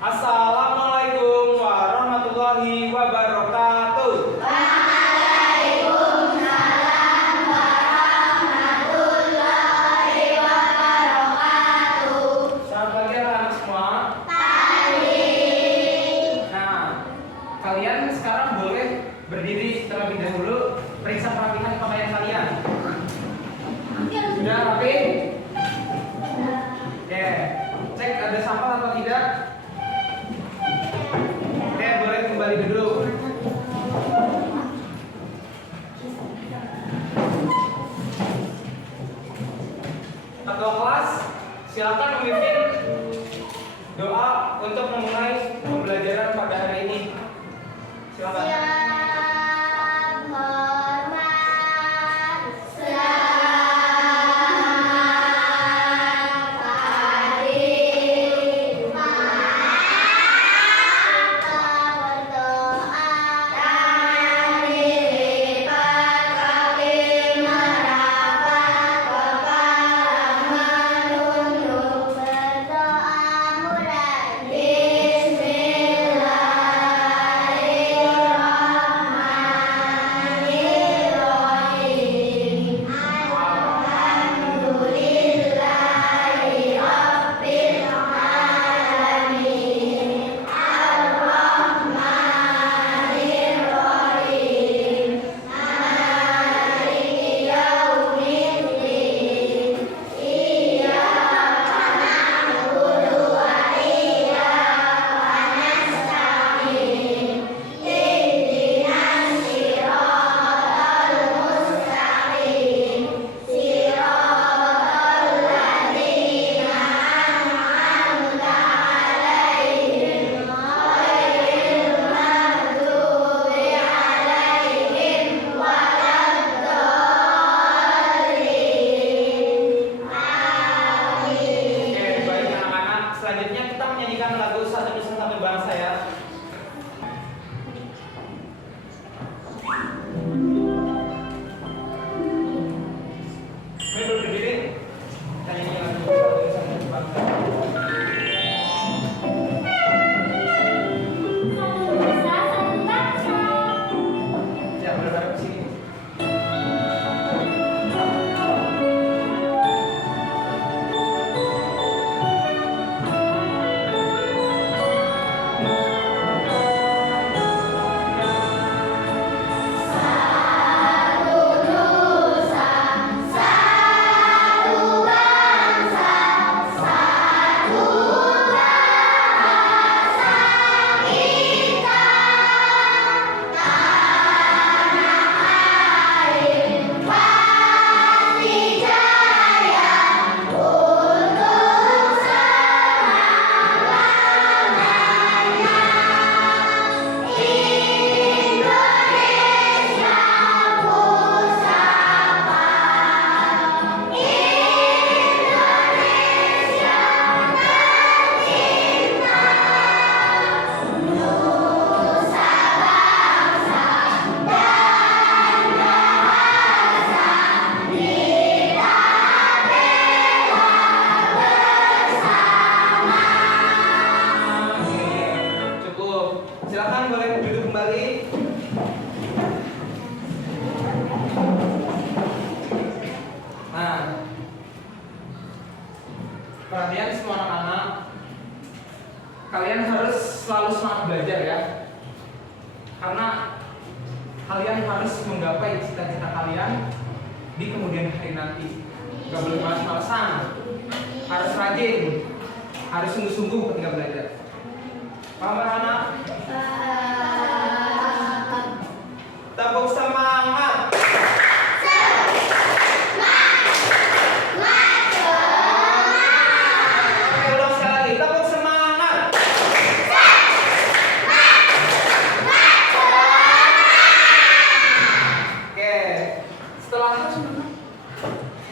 Assalamualaikum warahmatullahi wabarakatuh. Waalaikumsalam warahmatullahi wabarakatuh. Selamat pagi anak-anak semua. Pagi. Nah, kalian sekarang boleh berdiri terlebih dahulu, periksa kerapihan pakaian kalian. Sudah rapi? Oke, cek ada sampah atau tidak? Oke, boleh kembali duduk. Ketua kelas, silakan memimpin doa untuk memulai pembelajaran pada hari ini. Silakan. Siap hormat, selamat pagi. Kita berdoa kami lipat kami merapat kepala menunduk berdoa mulai. Bismillahirrahmanirrahim. Alhamdulillahi rabbil alamin. Ar-Rahmanir-Rahim. Maliki yaumiddin. Iyyaka na'budu wa iyyaka nasta'in. Ihdinas siratal mustaqim. Siratal ladzina an'amta 'alaihim ghairil maghdubi 'alaihim waladdallin. Amin. Oke, baik anak-anak. Selanjutnya kita menyanyikan lagu Satu Nusa Satu Bangsa ya. Ayo berdiri. Kita nyanyi lagu Satu Nusa Satu Bangsa. Satu nusa satu bangsa. Ya, bareng-bareng sini. Satu nusa, satu bangsa, satu bahasa kita. Tanah air pasti jaya untuk selama-lamanya. Indonesia pusaka, Indonesia tercinta. Nusa bangsa dan bahasa kita bela bersama. Oke, cukup. Silakan boleh duduk kembali. Nah, perhatian semua anak-anak, kalian harus selalu semangat belajar ya, karena kalian harus menggapai cita-cita kalian di kemudian hari nanti. Gak boleh malas-malasan, harus rajin, harus sungguh-sungguh ketika belajar. Paham anak-anak? Tepuk semangat. Oke, ulang sekali lagi. Tepuk semangat. Oke, setelah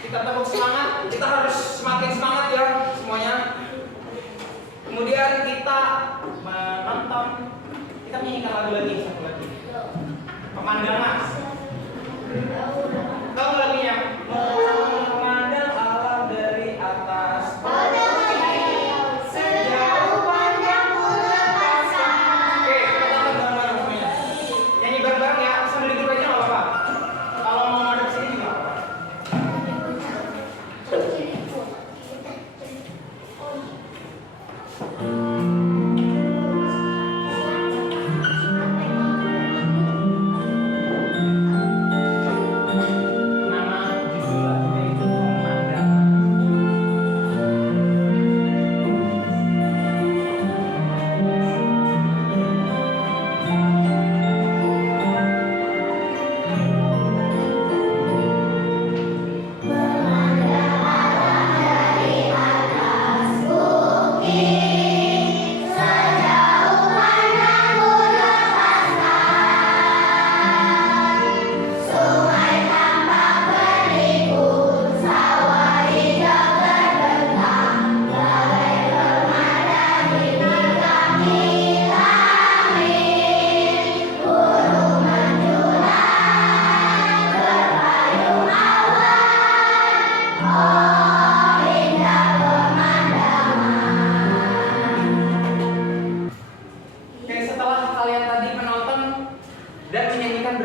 kita tepuk semangat, kita harus semakin semangat ya semuanya. Kemudian kita menonton, kita menyanyikan lagu lagi, satu lagi. Pemandangan. Tahu lagunya? Memandang alam dari atas. Sejauh pandang bulan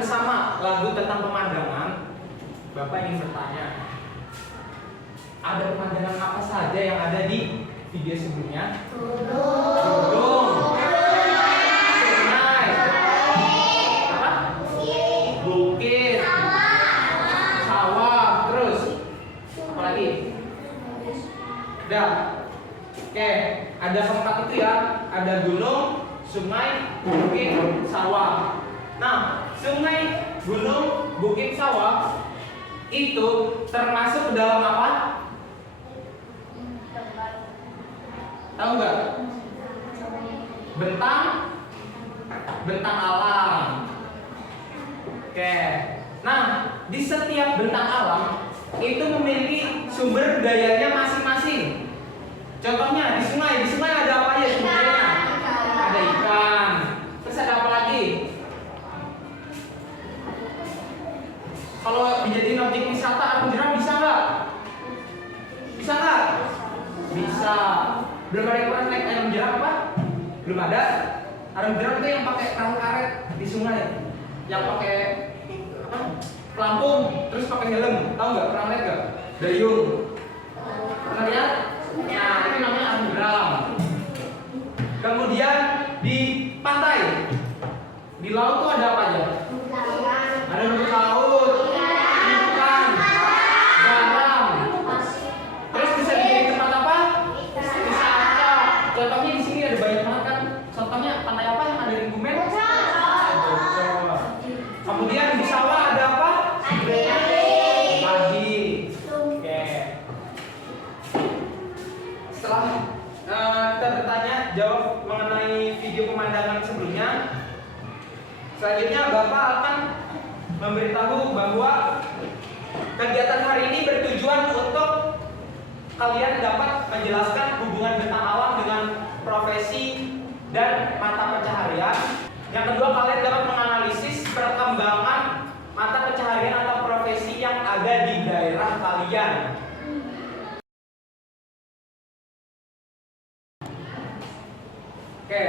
bersama lagu tentang pemandangan, Bapak ingin bertanya, ada pemandangan apa saja yang ada di video sebelumnya? Gunung, sungai, apa? Bukit, sawah, terus apa lagi? Udah. Oke, ada keempat itu ya. Ada gunung, sungai, bukit, sawah. Nah, sungai, gunung, bukit, sawah itu termasuk ke dalam apa? Tahu nggak? Bentang alam. Oke. Nah, di setiap bentang alam itu memiliki sumber dayanya masing-masing. Contohnya di sungai ada apa ya sumbernya? Ada ikan. Terus ada apa lagi? Kalau dijadiin objek wisata arung jeram bisa nggak? Bisa nggak? Bisa. Belum ada yang pernah naik arung jeram apa? Belum ada. Arung jeram itu yang pakai perahu karet di sungai, yang pakai apa? Pelampung, terus pakai helm. Tahu nggak? Pernah lihat nggak? Dayung. Pernah lihat? Nah, itu namanya arung jeram. Kemudian di pantai, di laut tuh ada apa aja? Ada rumput laut, ikan, garam. Terus bisa jadi tempat apa? Wisata. Contohnya di sini ada banyak banget kan. Contohnya pantai apa yang ada di Bumen? Bogor. Kemudian di sawah ada apa? Padi. Oke. Setelah kita bertanya jawab mengenai video pemandangan sebelumnya, selanjutnya Bapak akan memberitahu bahwa kegiatan hari ini bertujuan untuk kalian dapat menjelaskan hubungan bentang alam dengan profesi dan mata pencaharian. Yang kedua, kalian dapat menganalisis perkembangan mata pencaharian atau profesi yang ada di daerah kalian. Oke,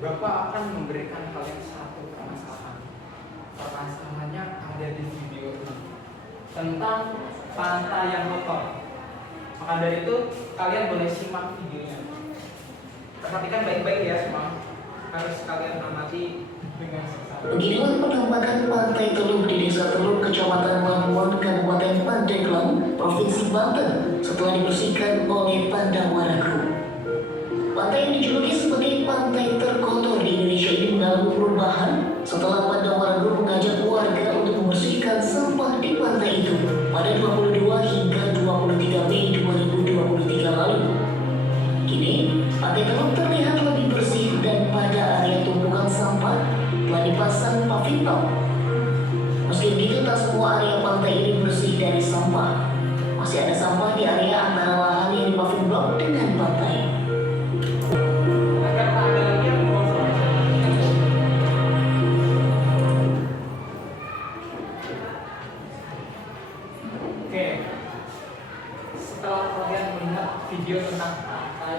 Bapak akan memberikan kalian satu permasalahan. Permasalahannya ada di video ini tentang pantai yang kotor. Maka dari itu kalian boleh simak videonya. Perhatikan baik-baik ya semua. Harus kalian amati dengan seksama. Beginilah penampakan Pantai Teluk di Desa Teluk, Kecamatan Labuan, Kabupaten Pandeglang, Provinsi Banten setelah dibersihkan oleh Pandawara Group. Pantai yang dijuluki sebagai pantai terkotor di Indonesia ini mengalami perubahan setelah Pandawara Group mengajak warga untuk membersihkan sampah di pantai itu pada 22 hingga 23 Mei 2023 lalu. Kini, Pantai Teluk terlihat lebih bersih dan pada area tumpukan sampah telah dipasang paving block. Meski begitu, tak semua area pantai ini bersih dari sampah. Masih ada sampah di area antara lahan yang di paving block dengan pantai. Oke, setelah kalian melihat video tentang pantai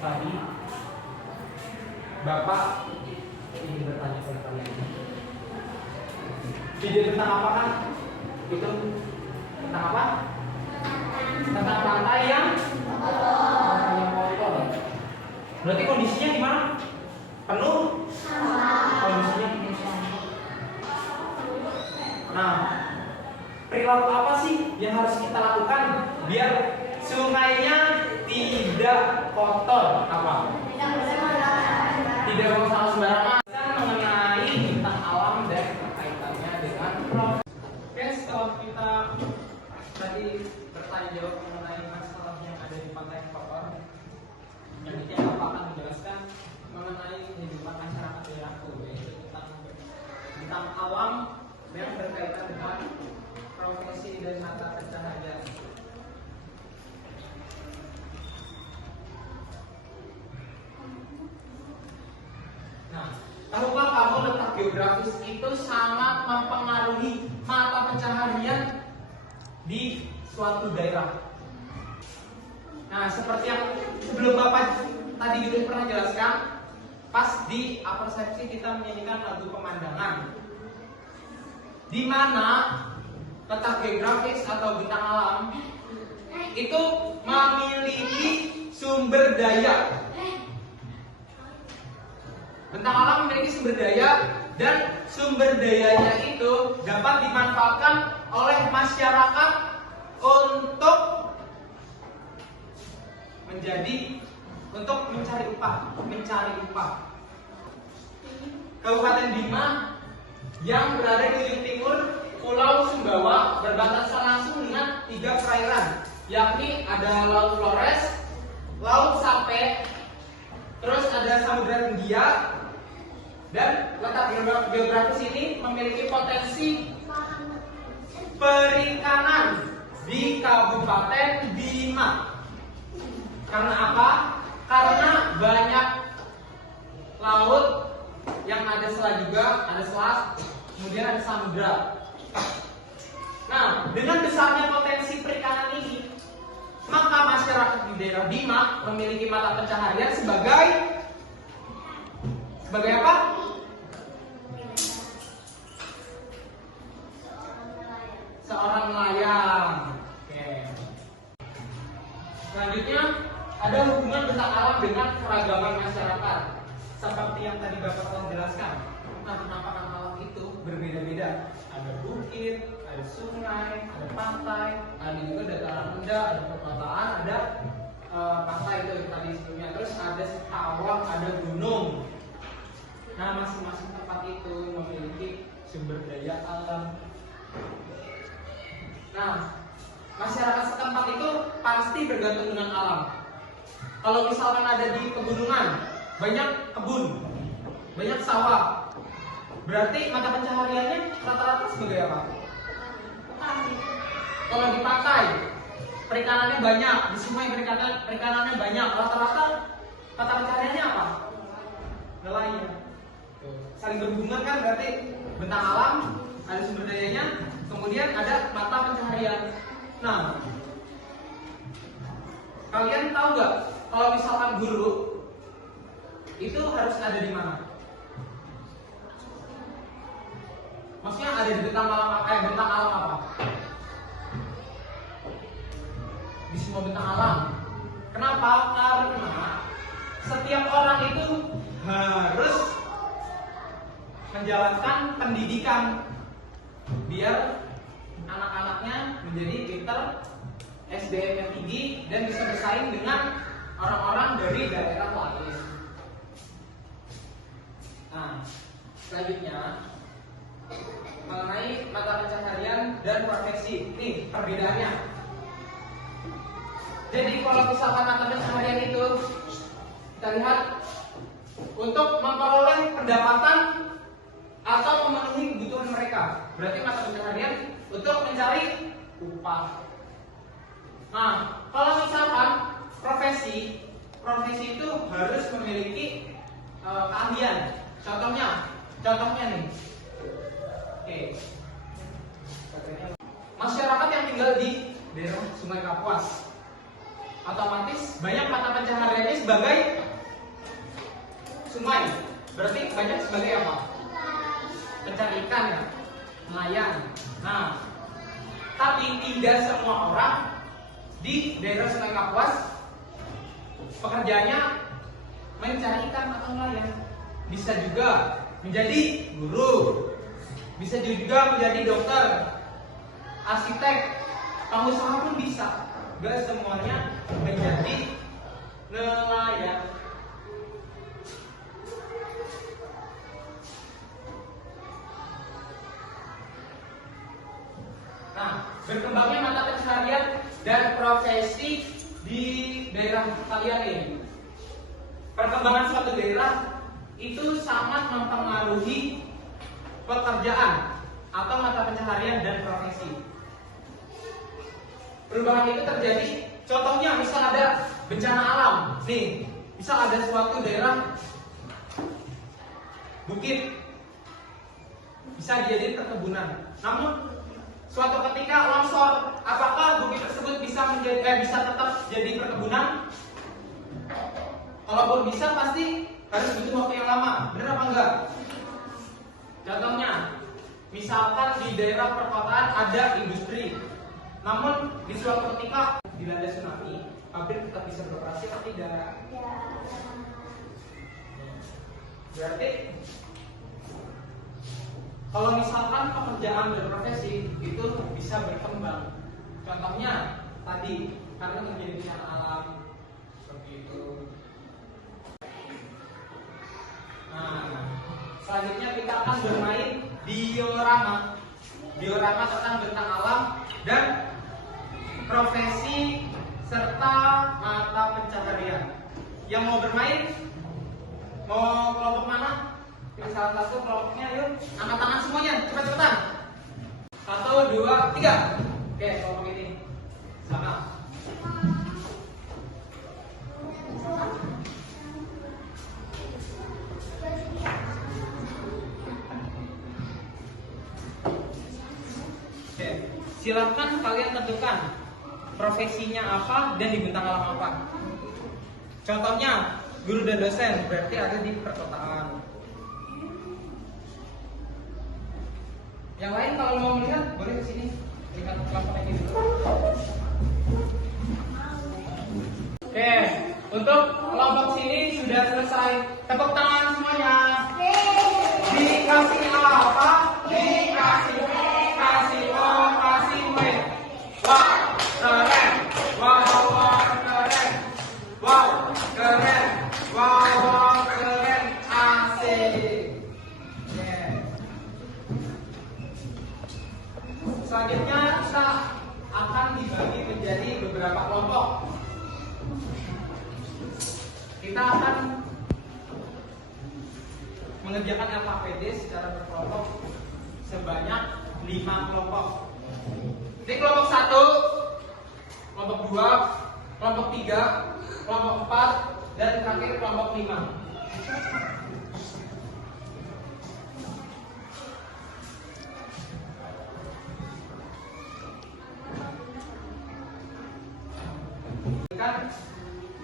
tadi, Bapak ingin bertanya kepada kalian. Video tentang apa kan? Itu tentang apa? Tentang pantai yang kotor. Berarti kondisinya gimana? Penuh? Kondisinya penuh sampah. Nah, perilaku apa sih yang harus kita lakukan biar sungainya tidak kotor? Apa? Tidak masalah sembarangan. Mengenai bentang alam dan kaitannya dengan profesi. Oke, setelah kita tadi bertanya jawab mengenai masalah yang ada di pantai kotor, selanjutnya Bapak akan menjelaskan mengenai kehidupan masyarakat daerahku, yaitu tentang alam yang berkaitan dengan profesi dan mata pencaharian. Nah, tahukah kamu letak geografis itu sangat mempengaruhi mata pencaharian di suatu daerah. Nah, seperti yang sebelum Bapak tadi juga pernah jelaskan, pas di persepsi kita menyanyikan lagu pemandangan. di mana letak geografis atau bentang alam itu memiliki sumber daya. Bentang alam memiliki sumber daya dan sumber dayanya itu dapat dimanfaatkan oleh masyarakat untuk mencari upah. Kabupaten Bima yang berada di ujung timur Pulau Sumbawa berbatasan langsung dengan 3 perairan, yakni ada Laut Flores, Laut Sape, terus ada Samudra Hindia, dan letak geografis ini memiliki potensi perikanan di Kabupaten Bima. Karena apa? Karena banyak laut yang ada selat juga, ada selat, kemudian ada samudra. Nah, dengan besarnya potensi perikanan ini, maka masyarakat di daerah Bima memiliki mata pencaharian sebagai apa? Seorang nelayan. Oke. Selanjutnya ada hubungan bentang alam dengan keragaman masyarakat, seperti yang tadi Bapak telah jelaskan. Nah, penampakan alam itu berbeda-beda. Ada bukit, ada sungai, ada pantai, ada juga dataran rendah, ada perkotaan, ada pantai itu tadi sebelumnya. Terus ada sawah, ada gunung. Nah, masing-masing tempat itu memiliki sumber daya alam. Nah, masyarakat setempat itu pasti bergantung dengan alam. Kalau misalkan ada di pegunungan, banyak kebun, banyak sawah, berarti mata pencahariannya rata-rata sebagai apa? Kalau di pantai, perikanannya banyak, di sungai perikanannya banyak, rata-rata mata pencahariannya apa? Nelayan. Saling berhubungan kan, berarti bentang alam, ada sumber dayanya, kemudian ada mata pencaharian. Nah, kalian tahu nggak kalau misalkan guru itu harus ada di mana? Maksudnya ada di bentang alam apa? Di semua bentang alam. Kenapa? Karena setiap orang itu harus menjalankan pendidikan biar anak-anaknya menjadi pintar, SDM-nya tinggi, dan bisa bersaing dengan orang-orang dari daerah lain. Nah, selanjutnya mengenai mata pencaharian dan profesi. Nih perbedaannya. Jadi kalau misalkan mata pencaharian itu kita lihat untuk memperoleh pendapatan atau memenuhi kebutuhan mereka. Berarti mata pencaharian untuk mencari upah. Nah, kalau misalkan profesi itu harus memiliki keahlian. Contohnya nih. Oke. Masyarakat yang tinggal di daerah Sungai Kapuas, otomatis banyak mata pencahariannya sebagai sungai. Berarti banyak sebagai apa? Pencari ikan ya, nelayan. Nah, tapi tidak semua orang di daerah Sungai Kapuas pekerjaannya mencari ikan atau nelayan. Bisa juga menjadi guru, bisa juga menjadi dokter, arsitek, pengusaha pun bisa. Gak semuanya menjadi nelayan. Nah, berkembangnya mata pencaharian dan profesi di daerah kalian ini. Perkembangan suatu daerah itu sangat mempengaruhi pekerjaan atau mata pencaharian dan profesi. Perubahan itu terjadi, contohnya misal ada bencana alam. Nih, misal ada suatu daerah bukit, bisa dijadikan perkebunan. Namun suatu ketika longsor, apakah bukit tersebut bisa tetap jadi perkebunan? Kalaupun bisa, pasti harus butuh waktu yang lama. Benar apa enggak? Contohnya, misalkan di daerah perkotaan ada industri, namun di suatu ketika dilanda tsunami, pabrik tetap bisa beroperasi atau tidak? Berarti kalau misalkan pekerjaan berprofesi itu bisa berkembang. Contohnya tadi karena terjadi bencana alam seperti itu. Nah, selanjutnya kita akan bermain diorama. Diorama tentang bentang alam dan profesi serta mata pencaharian. Yang mau bermain, mau kelompok mana? Pilih salah satu kelompoknya, yuk. Angkat tangan semuanya, cepat-cepatan. 1, 2, 3. Oke, kelompok ini. Sama. Oke, silakan kalian tentukan profesinya apa dan di bentang alam apa. Contohnya, guru dan dosen berarti ada di perkotaan. Yang lain kalau mau melihat boleh ke sini. Lihat kelompoknya gitu. Oke, untuk kelompok sini sudah selesai. Tepuk tangan semuanya. Dikasih apa? Dikasih B, kasih O, kasih W. Wah, keren. Wow, keren. Wow, keren. Wow, keren. Asik. Selanjutnya kita akan dibagi menjadi beberapa kelompok. Kita akan mengerjakan LKPD secara berkelompok sebanyak 5 kelompok. Di kelompok 1, kelompok 2, kelompok 3, kelompok 4, dan terakhir kelompok 5.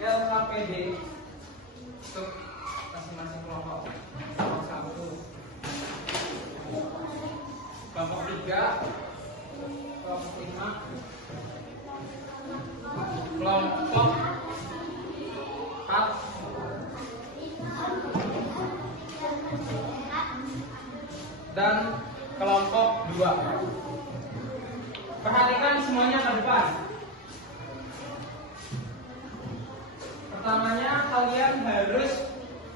LKPD untuk masing-masing kelompok. Kelompok 1, kelompok 3, kelompok 5, kelompok 4, dan kelompok 2. Perhatikan semuanya ke depan. Pertamanya kalian harus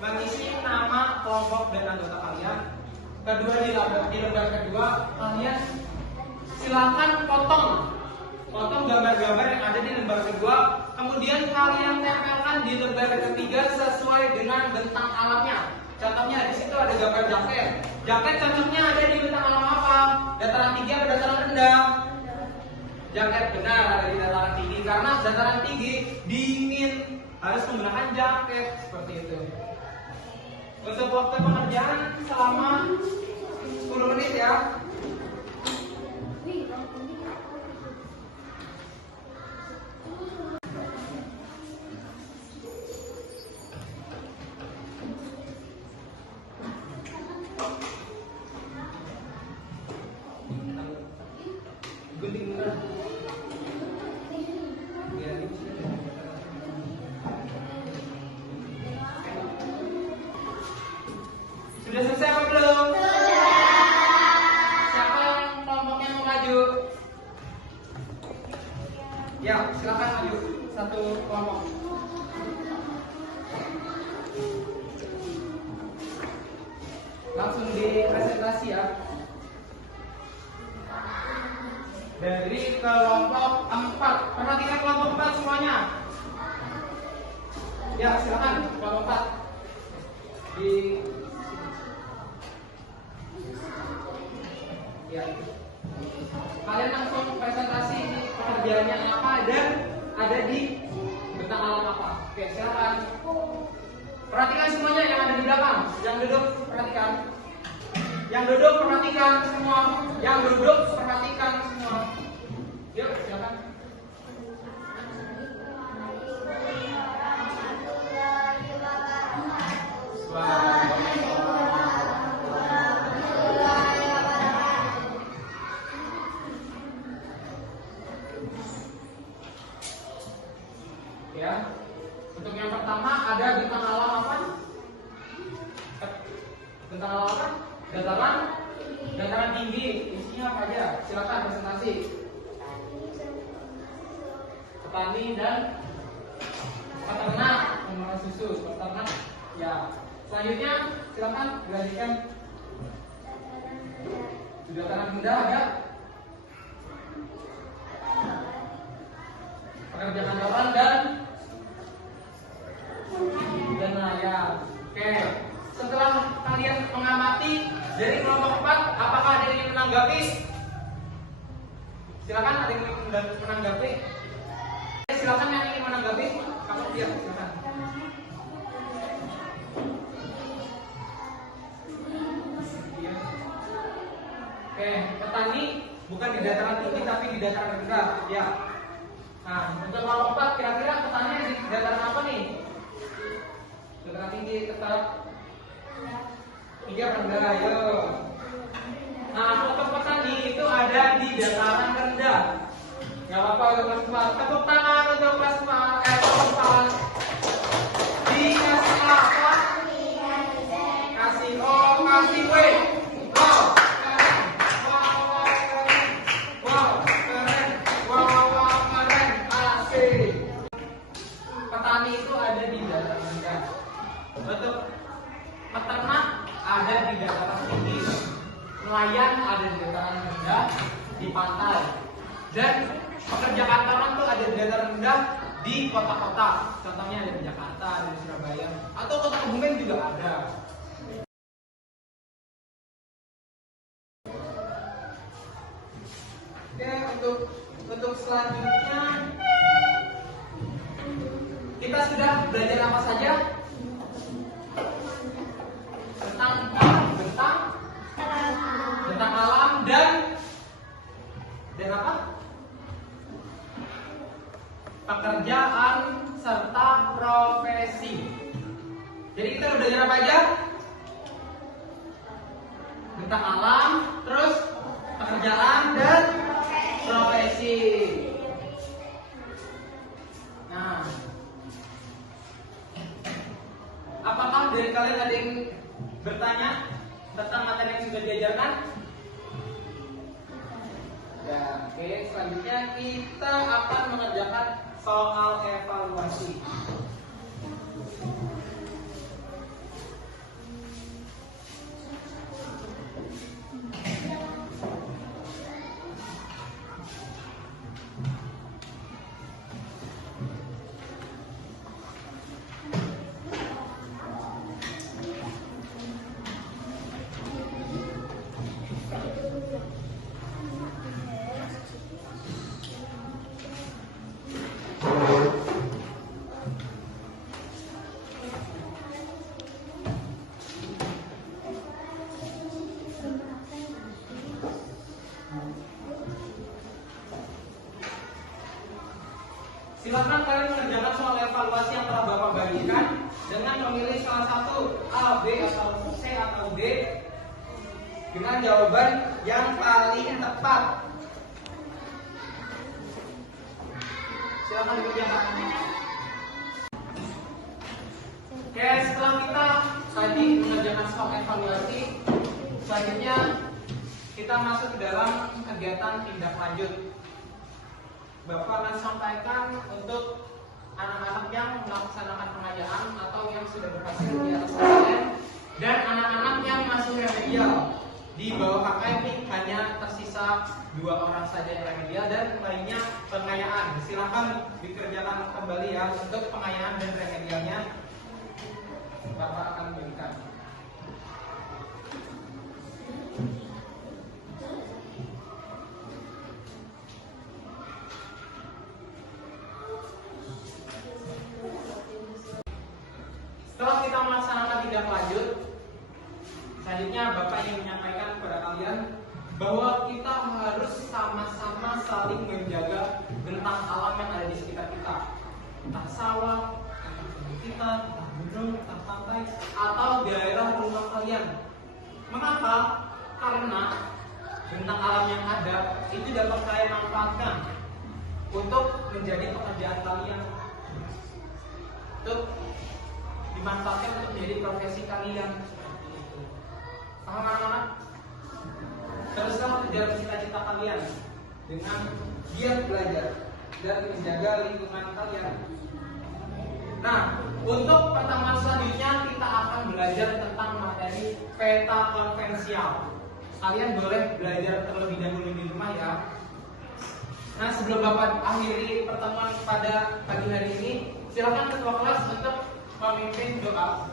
mengisi nama kelompok dan anggota kalian. Kedua di lembar kedua kalian silakan potong gambar-gambar yang ada di lembar kedua. Kemudian kalian tempelkan di lembar ketiga sesuai dengan bentang alamnya. Contohnya di situ ada gambar jaket. Jaket contohnya ada di bentang alam apa? Dataran tinggi atau dataran rendah? Jaket benar ada di dataran tinggi karena dataran tinggi dingin. Harus menggunakan jaket seperti itu. Untuk waktu pengerjaan selama 10 menit ya. Gunting benar. Sudah selesai apa belum? Siapa yang kelompoknya mau maju? Ya, silakan maju satu kelompok. Langsung dipresentasi ya. Dari kelompok 4. Perhatikan kelompok 4 semuanya. Ya, silakan kelompok 4. Ya. Kalian langsung presentasi pekerjaannya apa dan ada di bentang alam apa. Oke, silakan. Perhatikan semuanya yang ada di belakang. Yang duduk perhatikan. Yang duduk perhatikan semua. Yang duduk perhatikan semua. Yuk, silakan. apa? Dataran tinggi. Isinya apa aja? Silakan presentasi. Petani dan peternak, pengolahan susu, peternak. Ya. Selanjutnya silakan dilanjutkan. Dataran rendah ada pekerja kantoran dan nelayan. Oke. Setelah kalian mengamati dari kelompok 4, apakah ada yang ingin menanggapi? Silakan, ada yang ingin menanggapi? Silakan yang ingin menanggapi. Kamu dia, silakan. Oke, petani bukan di dataran tinggi tapi di dataran rendah, ya. Nah, untuk kelompok 4 kira-kira petani di dataran apa nih? Dataran tinggi tetap. Iya rendah, ayo. Nah, kelompok petani itu ada di dataran rendah. Gak apa-apa untuk kelas 4. Tepuk tangan untuk kelas 4. Kelompok 4. Dikasih apa? Kasih O, kasih W. Wow, keren. Wow, keren. Wow, keren. Asik. Petani itu ada di dataran rendah. Untuk peternak ada di dataran tinggi. Nelayan ada di dataran rendah di pantai. Dan pekerja kantoran tuh ada di dataran rendah di kota-kota. Contohnya ada di Jakarta, ada di Surabaya, atau kota Kebumen juga ada. Oke, untuk selanjutnya kita sudah belajar apa saja tentang alam dan apa? Pekerjaan serta profesi. Jadi kita udah belajar apa aja? Tentang alam, terus pekerjaan dan profesi. Nah, apakah dari kalian ada yang bertanya tentang materi yang sudah diajarkan? Ya, oke. Selanjutnya kita akan mengerjakan soal evaluasi. Silakan kalian mengerjakan soal evaluasi yang telah Bapak bagikan dengan memilih salah satu A, B, atau C, atau D dengan jawaban yang paling tepat. Silakan dikerjakan. Oke, setelah kita tadi mengerjakan soal evaluasi, selanjutnya kita masuk ke dalam kegiatan tindak lanjut. Bapak akan sampaikan untuk anak-anak yang melaksanakan pengajian atau yang sudah berhasil di atas KKN dan anak-anak yang masih remedial. Di bawah KKN ini hanya tersisa 2 orang saja yang remedial dan lainnya pengayaan. Silakan dikerjakan kembali ya untuk pengayaan dan remedialnya. Bapak akan berikan. Setelah kita melaksanakan tindak lanjut, selanjutnya Bapak ingin menyampaikan kepada kalian bahwa kita harus sama-sama saling menjaga bentang alam yang ada di sekitar kita. Entah sawah, entah kebun kita, entah gunung, entah pantai, atau daerah rumah kalian. Mengapa? Karena bentang alam yang ada itu dapat kalian manfaatkan untuk menjadi pekerjaan kalian. Untuk dimanfaatkan untuk menjadi profesi kalian. mengejar cita-cita kalian dengan giat belajar dan menjaga lingkungan kalian. Nah, untuk pertemuan selanjutnya kita akan belajar tentang materi peta konvensial. Kalian boleh belajar terlebih dahulu di rumah ya. Nah, sebelum Bapak akhiri pertemuan pada pagi hari ini, silakan ketua kelas untuk memimpin doa.